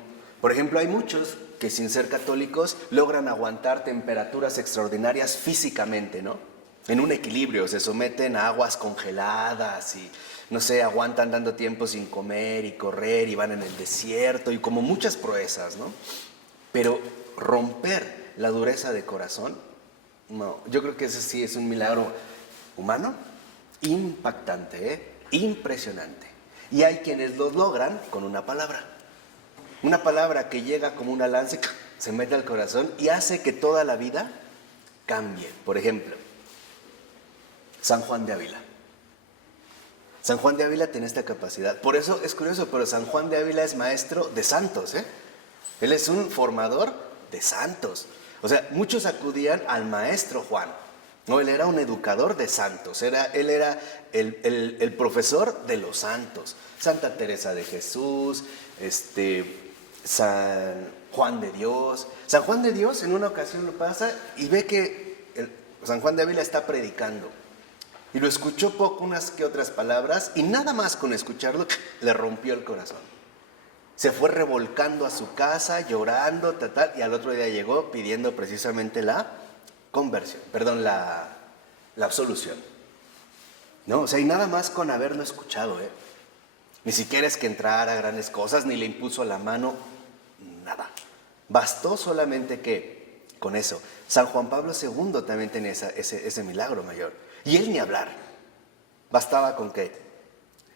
Por ejemplo, hay muchos que sin ser católicos logran aguantar temperaturas extraordinarias físicamente, ¿no? En un equilibrio, se someten a aguas congeladas y, no sé, aguantan dando tiempo sin comer y correr y van en el desierto y como muchas proezas, ¿no? Pero romper la dureza de corazón, no, yo creo que ese sí es un milagro humano impactante, impresionante. Y hay quienes lo logran con una palabra que llega como una lanza, se mete al corazón y hace que toda la vida cambie. Por ejemplo, San Juan de Ávila. San Juan de Ávila tiene esta capacidad. Por eso es curioso, pero San Juan de Ávila es maestro de santos, Él es un formador de santos. O sea, muchos acudían al maestro Juan. No, él era un educador de santos, él era el profesor de los santos. Santa Teresa de Jesús, San Juan de Dios. San Juan de Dios en una ocasión lo pasa y ve que San Juan de Ávila está predicando. Y lo escuchó poco, unas que otras palabras, y nada más con escucharlo le rompió el corazón. Se fue revolcando a su casa, llorando, y al otro día llegó pidiendo precisamente la conversión, perdón, la absolución. No, o sea, y nada más con haberlo escuchado, Ni siquiera es que entrara a grandes cosas, ni le impuso la mano, nada. Bastó solamente que, con eso, San Juan Pablo II también tenía ese milagro mayor. Y él ni hablar. Bastaba con qué,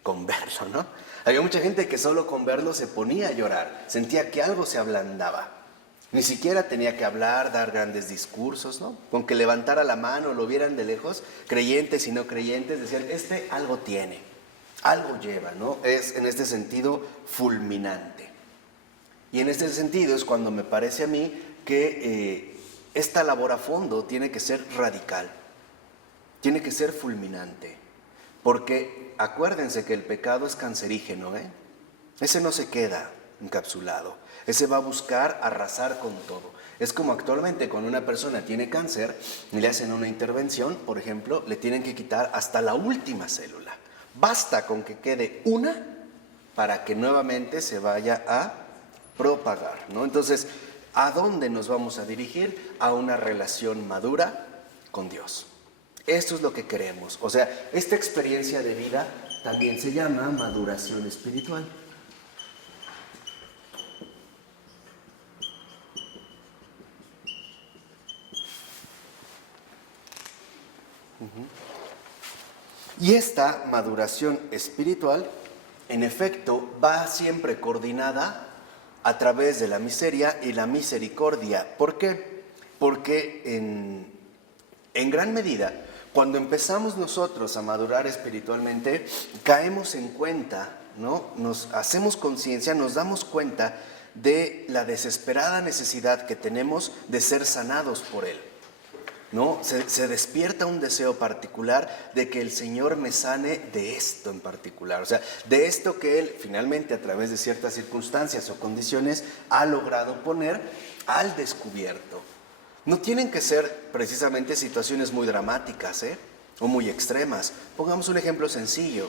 con verlo, ¿no? Había mucha gente que solo con verlo se ponía a llorar, sentía que algo se ablandaba. Ni siquiera tenía que hablar, dar grandes discursos, ¿no? Con que levantara la mano, lo vieran de lejos, creyentes y no creyentes, decían, algo tiene, algo lleva, ¿no? Es en este sentido fulminante. Y en este sentido es cuando me parece a mí que esta labor a fondo tiene que ser radical, tiene que ser fulminante. Porque acuérdense que el pecado es cancerígeno, Ese no se queda encapsulado, ese va a buscar arrasar con todo. Es como actualmente cuando una persona tiene cáncer y le hacen una intervención, por ejemplo, le tienen que quitar hasta la última célula. Basta con que quede una para que nuevamente se vaya a propagar, ¿no? Entonces, ¿a dónde nos vamos a dirigir? A una relación madura con Dios. Esto es lo que queremos. O sea, esta experiencia de vida también se llama maduración espiritual. Y esta maduración espiritual, en efecto, va siempre coordinada a través de la miseria y la misericordia. ¿Por qué? Porque en gran medida, cuando empezamos nosotros a madurar espiritualmente, caemos en cuenta, ¿no? Nos hacemos conciencia, nos damos cuenta de la desesperada necesidad que tenemos de ser sanados por Él, ¿no? Se despierta un deseo particular de que el Señor me sane de esto en particular, o sea, de esto que Él finalmente a través de ciertas circunstancias o condiciones ha logrado poner al descubierto. No tienen que ser precisamente situaciones muy dramáticas, o muy extremas. Pongamos un ejemplo sencillo.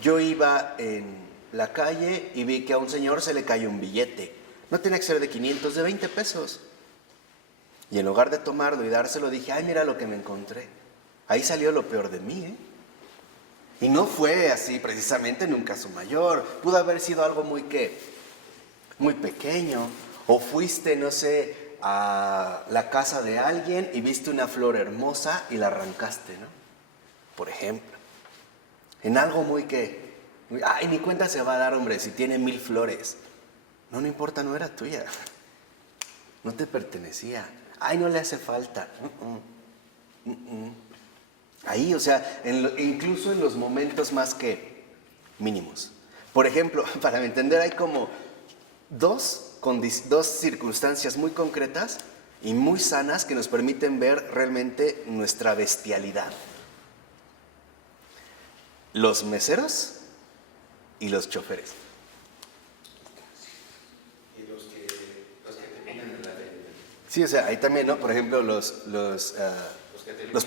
Yo iba en la calle y vi que a un señor se le cayó un billete. No tenía que ser de 500, de 20 pesos. Y en lugar de tomarlo y dárselo, dije, ay, mira lo que me encontré. Ahí salió lo peor de mí, Y no fue así precisamente en un caso mayor. Pudo haber sido algo muy pequeño. O fuiste, no sé, a la casa de alguien y viste una flor hermosa y la arrancaste, ¿no? Por ejemplo. En algo ay, ni cuenta se va a dar, hombre, si tiene 1000 flores. No importa, no era tuya. No te pertenecía. Ay, no le hace falta. Ahí, o sea, incluso en los momentos más que mínimos. Por ejemplo, para entender, hay como dos circunstancias muy concretas y muy sanas que nos permiten ver realmente nuestra bestialidad. Los meseros y los choferes. Y los que te ponen en la ley. Sí, o sea, ahí también, ¿no? Por ejemplo, los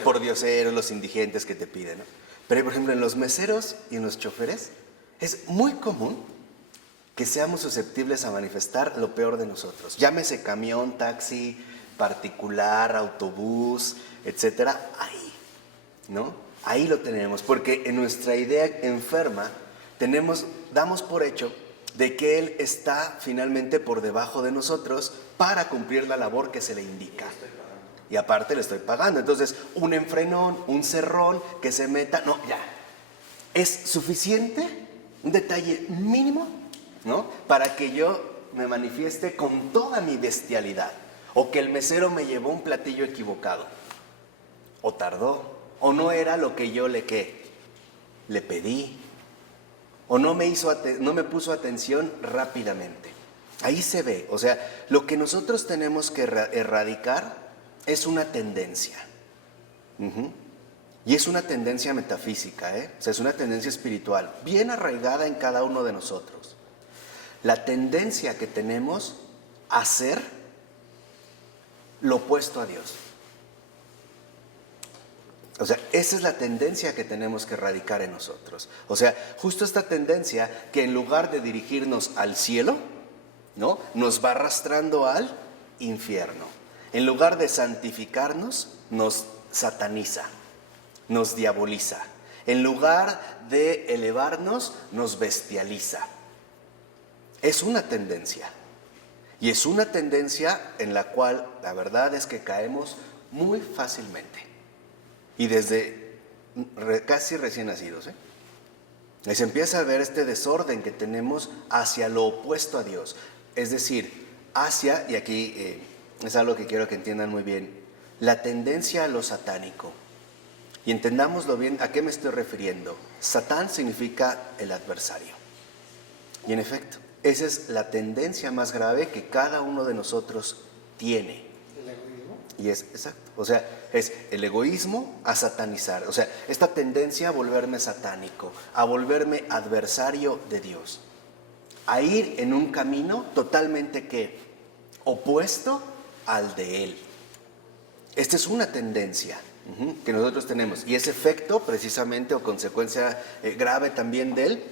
pordioseros, los indigentes que te piden, ¿no? Pero, por ejemplo, en los meseros y en los choferes es muy común que seamos susceptibles a manifestar lo peor de nosotros. Llámese camión, taxi, particular, autobús, etcétera. Ahí, ¿no? Ahí lo tenemos, porque en nuestra idea enferma damos por hecho de que Él está finalmente por debajo de nosotros para cumplir la labor que se le indica. Y aparte le estoy pagando. Entonces, un enfrenón, un cerrón, que se meta, no, ya. Es suficiente, un detalle mínimo, ¿no? Para que yo me manifieste con toda mi bestialidad. O que el mesero me llevó un platillo equivocado. O tardó. O no era lo que yo le pedí. O no me puso atención rápidamente. Ahí se ve. O sea, lo que nosotros tenemos que erradicar es una tendencia. Ujú. Y es una tendencia metafísica, o sea, es una tendencia espiritual, bien arraigada en cada uno de nosotros. La tendencia que tenemos a ser lo opuesto a Dios. O sea, esa es la tendencia que tenemos que erradicar en nosotros. O sea, justo esta tendencia que en lugar de dirigirnos al cielo, ¿no?, nos va arrastrando al infierno. En lugar de santificarnos, nos sataniza, nos diaboliza. En lugar de elevarnos, nos bestializa. Es una tendencia. Y es una tendencia en la cual la verdad es que caemos muy fácilmente. Y desde casi recién nacidos, y se empieza a ver este desorden que tenemos hacia lo opuesto a Dios. Es decir, hacia, y aquí es algo que quiero que entiendan muy bien, la tendencia a lo satánico. Y entendámoslo bien, ¿a qué me estoy refiriendo? Satán significa el adversario. Y en efecto, esa es la tendencia más grave que cada uno de nosotros tiene. ¿El egoísmo? Y es, exacto, o sea, es el egoísmo a satanizar. O sea, esta tendencia a volverme satánico, a volverme adversario de Dios. A ir en un camino totalmente, ¿qué?, opuesto al de Él. Esta es una tendencia que nosotros tenemos. Y es efecto precisamente o consecuencia grave también del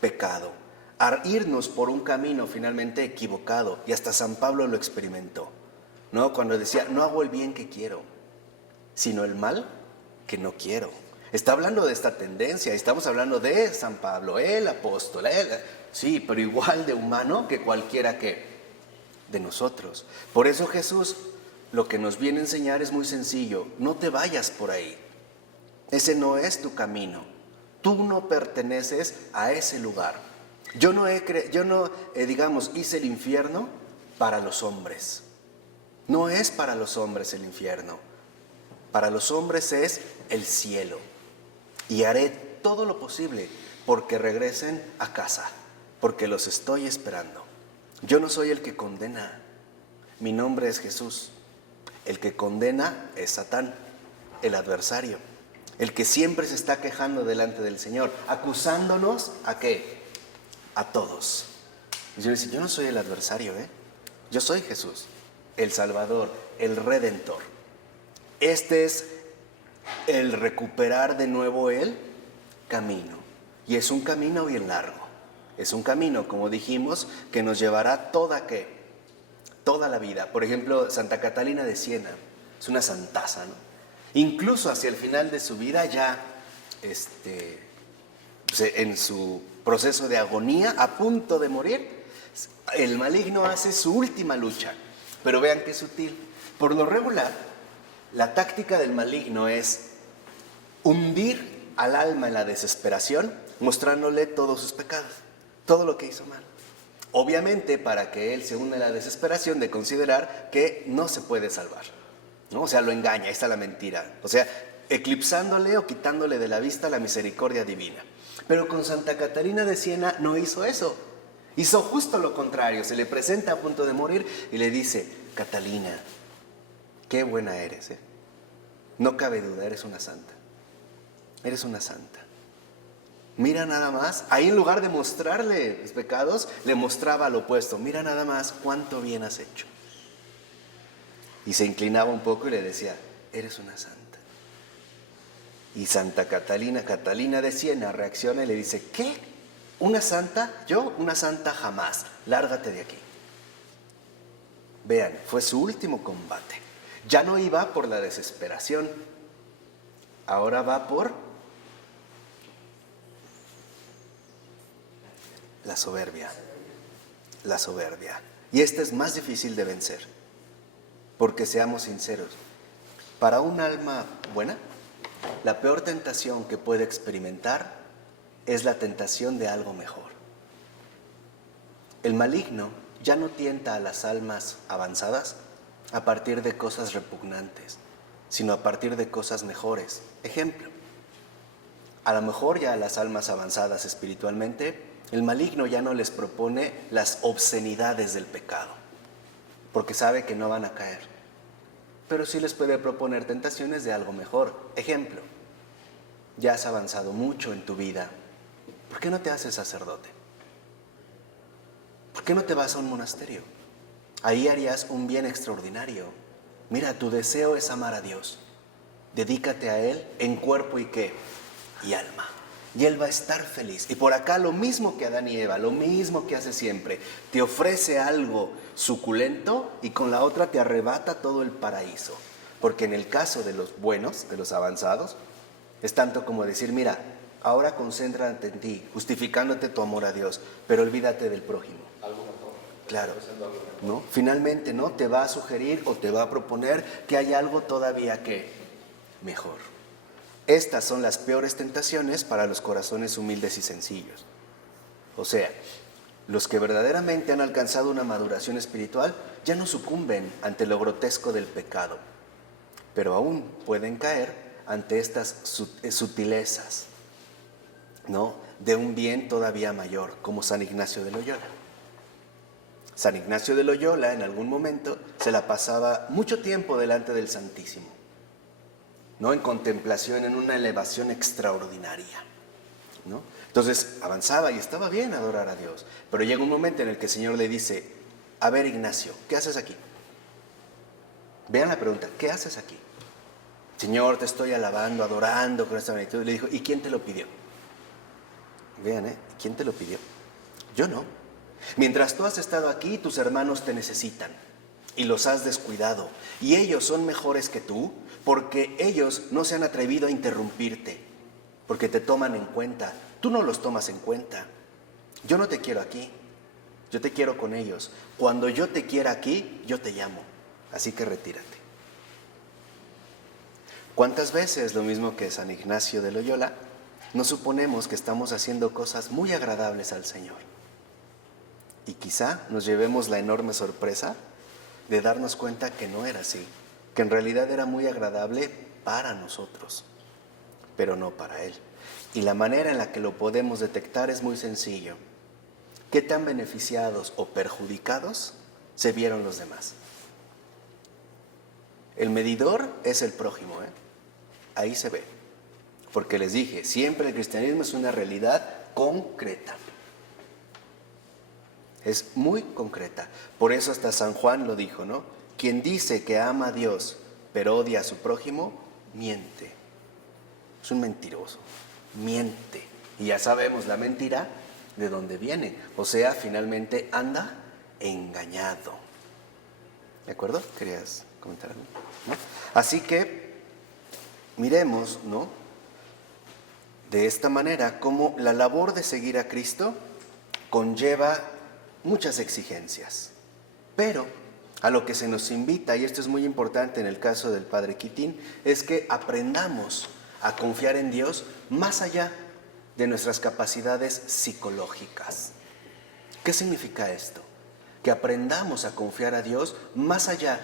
pecado. A irnos por un camino finalmente equivocado. Y hasta San Pablo lo experimentó, ¿no? Cuando decía, no hago el bien que quiero, sino el mal que no quiero. Está hablando de esta tendencia, estamos hablando de San Pablo, el apóstol, sí, pero igual de humano que cualquiera que de nosotros. Por eso Jesús lo que nos viene a enseñar es muy sencillo: no te vayas por ahí, ese no es tu camino, tú no perteneces a ese lugar. Yo no digamos, hice el infierno para los hombres. No es para los hombres el infierno. Para los hombres es el cielo. Y haré todo lo posible porque regresen a casa, porque los estoy esperando. Yo no soy el que condena. Mi nombre es Jesús. El que condena es Satán, el adversario. El que siempre se está quejando delante del Señor, acusándonos ¿a qué? A todos. Y yo le digo, yo no soy el adversario, yo soy Jesús, el Salvador, el Redentor. Este es el recuperar de nuevo el camino. Y es un camino bien largo. Es un camino, como dijimos, que nos llevará toda la vida. Por ejemplo, Santa Catalina de Siena es una santaza, ¿no? Incluso hacia el final de su vida, ya en su proceso de agonía, a punto de morir, el maligno hace su última lucha. Pero vean qué sutil. Por lo regular, la táctica del maligno es hundir al alma en la desesperación, mostrándole todos sus pecados, todo lo que hizo mal. Obviamente para que él se hunda en la desesperación de considerar que no se puede salvar, ¿no? O sea, lo engaña, ahí está la mentira. O sea, eclipsándole o quitándole de la vista la misericordia divina. Pero con Santa Catalina de Siena no hizo eso. Hizo justo lo contrario. Se le presenta a punto de morir y le dice, Catalina, qué buena eres, No cabe duda, eres una santa. Eres una santa. Mira nada más, ahí en lugar de mostrarle los pecados, le mostraba lo opuesto. Mira nada más cuánto bien has hecho. Y se inclinaba un poco y le decía, eres una santa. Y Santa Catalina de Siena, reacciona y le dice, ¿qué? ¿Una santa? Yo, una santa jamás. Lárgate de aquí. Vean, fue su último combate. Ya no iba por la desesperación, ahora va por la soberbia. La soberbia. Y esta es más difícil de vencer, porque seamos sinceros, para un alma buena, la peor tentación que puede experimentar es la tentación de algo mejor. El maligno ya no tienta a las almas avanzadas a partir de cosas repugnantes, sino a partir de cosas mejores. Ejemplo, a lo mejor ya a las almas avanzadas espiritualmente, el maligno ya no les propone las obscenidades del pecado, porque sabe que no van a caer. pero sí les puede proponer tentaciones de algo mejor. Ejemplo, ya has avanzado mucho en tu vida, ¿por qué no te haces sacerdote? ¿Por qué no te vas a un monasterio? Ahí harías un bien extraordinario. Mira, tu deseo es amar a Dios. Dedícate a Él en cuerpo y qué, y alma. Y Él va a estar feliz. Y por acá lo mismo que Adán y Eva, lo mismo que hace siempre. Te ofrece algo suculento y con la otra te arrebata todo el paraíso. Porque en el caso de los buenos, de los avanzados, es tanto como decir, mira, ahora concéntrate en ti, justificándote tu amor a Dios, pero olvídate del prójimo. Algo mejor. Claro, ¿no? Finalmente, ¿no? Te va a sugerir o te va a proponer que hay algo todavía que mejor. Estas son las peores tentaciones para los corazones humildes y sencillos. O sea, los que verdaderamente han alcanzado una maduración espiritual ya no sucumben ante lo grotesco del pecado, pero aún pueden caer ante estas sutilezas, ¿no? De un bien todavía mayor, como San Ignacio de Loyola. San Ignacio de Loyola en algún momento se la pasaba mucho tiempo delante del Santísimo, ¿no? En contemplación, en una elevación extraordinaria, ¿no? Entonces avanzaba y estaba bien adorar a Dios, pero llega un momento en el que el Señor le dice, a ver Ignacio, ¿qué haces aquí? Vean la pregunta, ¿qué haces aquí? Señor, te estoy alabando, adorando con esta magnitud. Le dijo, ¿y quién te lo pidió? Vean, ¿quién te lo pidió? Yo no. Mientras tú has estado aquí, tus hermanos te necesitan y los has descuidado. Y ellos son mejores que tú porque ellos no se han atrevido a interrumpirte, porque te toman en cuenta. Tú no los tomas en cuenta. Yo no te quiero aquí, yo te quiero con ellos. Cuando yo te quiera aquí, yo te llamo. Así que retírate. ¿Cuántas veces, lo mismo que San Ignacio de Loyola, nos suponemos que estamos haciendo cosas muy agradables al Señor? Y quizá nos llevemos la enorme sorpresa de darnos cuenta que no era así, que en realidad era muy agradable para nosotros, pero no para Él. Y la manera en la que lo podemos detectar es muy sencillo. ¿Qué tan beneficiados o perjudicados se vieron los demás? El medidor es el prójimo, Ahí se ve. Porque les dije, siempre el cristianismo es una realidad concreta. Es muy concreta. Por eso hasta San Juan lo dijo, ¿no? Quien dice que ama a Dios, pero odia a su prójimo, miente. Es un mentiroso. Miente. Y ya sabemos la mentira de dónde viene. O sea, finalmente anda engañado. ¿De acuerdo? ¿Querías comentar algo? ¿No? Así que miremos, ¿no? De esta manera, cómo la labor de seguir a Cristo conlleva muchas exigencias. Pero a lo que se nos invita, y esto es muy importante en el caso del Padre Quitín, es que aprendamos a confiar en Dios más allá de nuestras capacidades psicológicas. ¿Qué significa esto? Que aprendamos a confiar a Dios más allá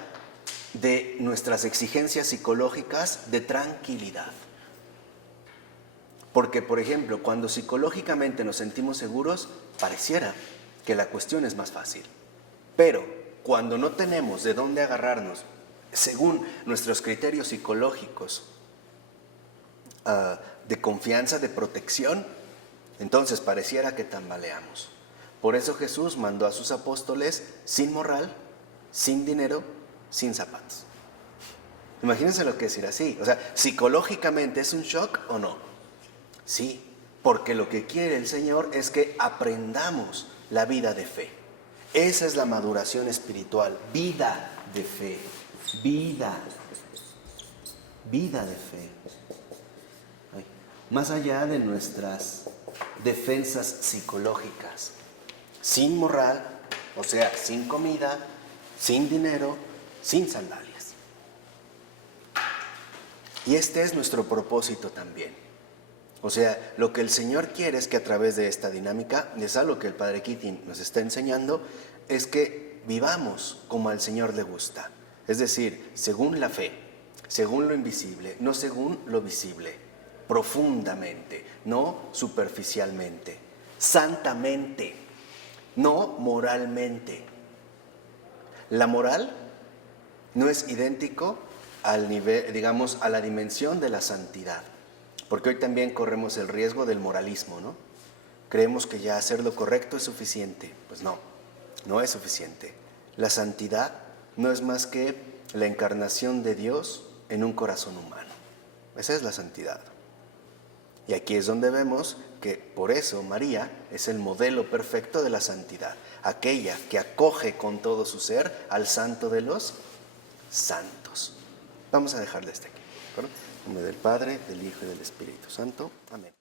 de nuestras exigencias psicológicas de tranquilidad. Porque, por ejemplo, cuando psicológicamente nos sentimos seguros, pareciera que la cuestión es más fácil. Pero cuando no tenemos de dónde agarrarnos, según nuestros criterios psicológicos de confianza, de protección, entonces pareciera que tambaleamos. Por eso Jesús mandó a sus apóstoles sin morral, sin dinero, sin zapatos. Imagínense lo que es ir así. O sea, psicológicamente ¿es un shock o no? Sí, porque lo que quiere el Señor es que aprendamos la vida de fe. Esa es la maduración espiritual, vida de fe, vida de fe. Más allá de nuestras defensas psicológicas, sin moral, o sea, sin comida, sin dinero, sin sandalias. Y este es nuestro propósito también. O sea, lo que el Señor quiere es que a través de esta dinámica, es algo que el Padre Keating nos está enseñando, es que vivamos como al Señor le gusta. Es decir, según la fe, según lo invisible, no según lo visible, profundamente, no superficialmente, santamente, no moralmente. La moral no es idéntico al nivel, digamos, a la dimensión de la santidad. Porque hoy también corremos el riesgo del moralismo, ¿no? Creemos que ya hacer lo correcto es suficiente. Pues no, no es suficiente. La santidad no es más que la encarnación de Dios en un corazón humano. Esa es la santidad. Y aquí es donde vemos que por eso María es el modelo perfecto de la santidad, aquella que acoge con todo su ser al santo de los santos. Vamos a dejarle hasta aquí, ¿de acuerdo? En nombre del Padre, del Hijo y del Espíritu Santo. Amén.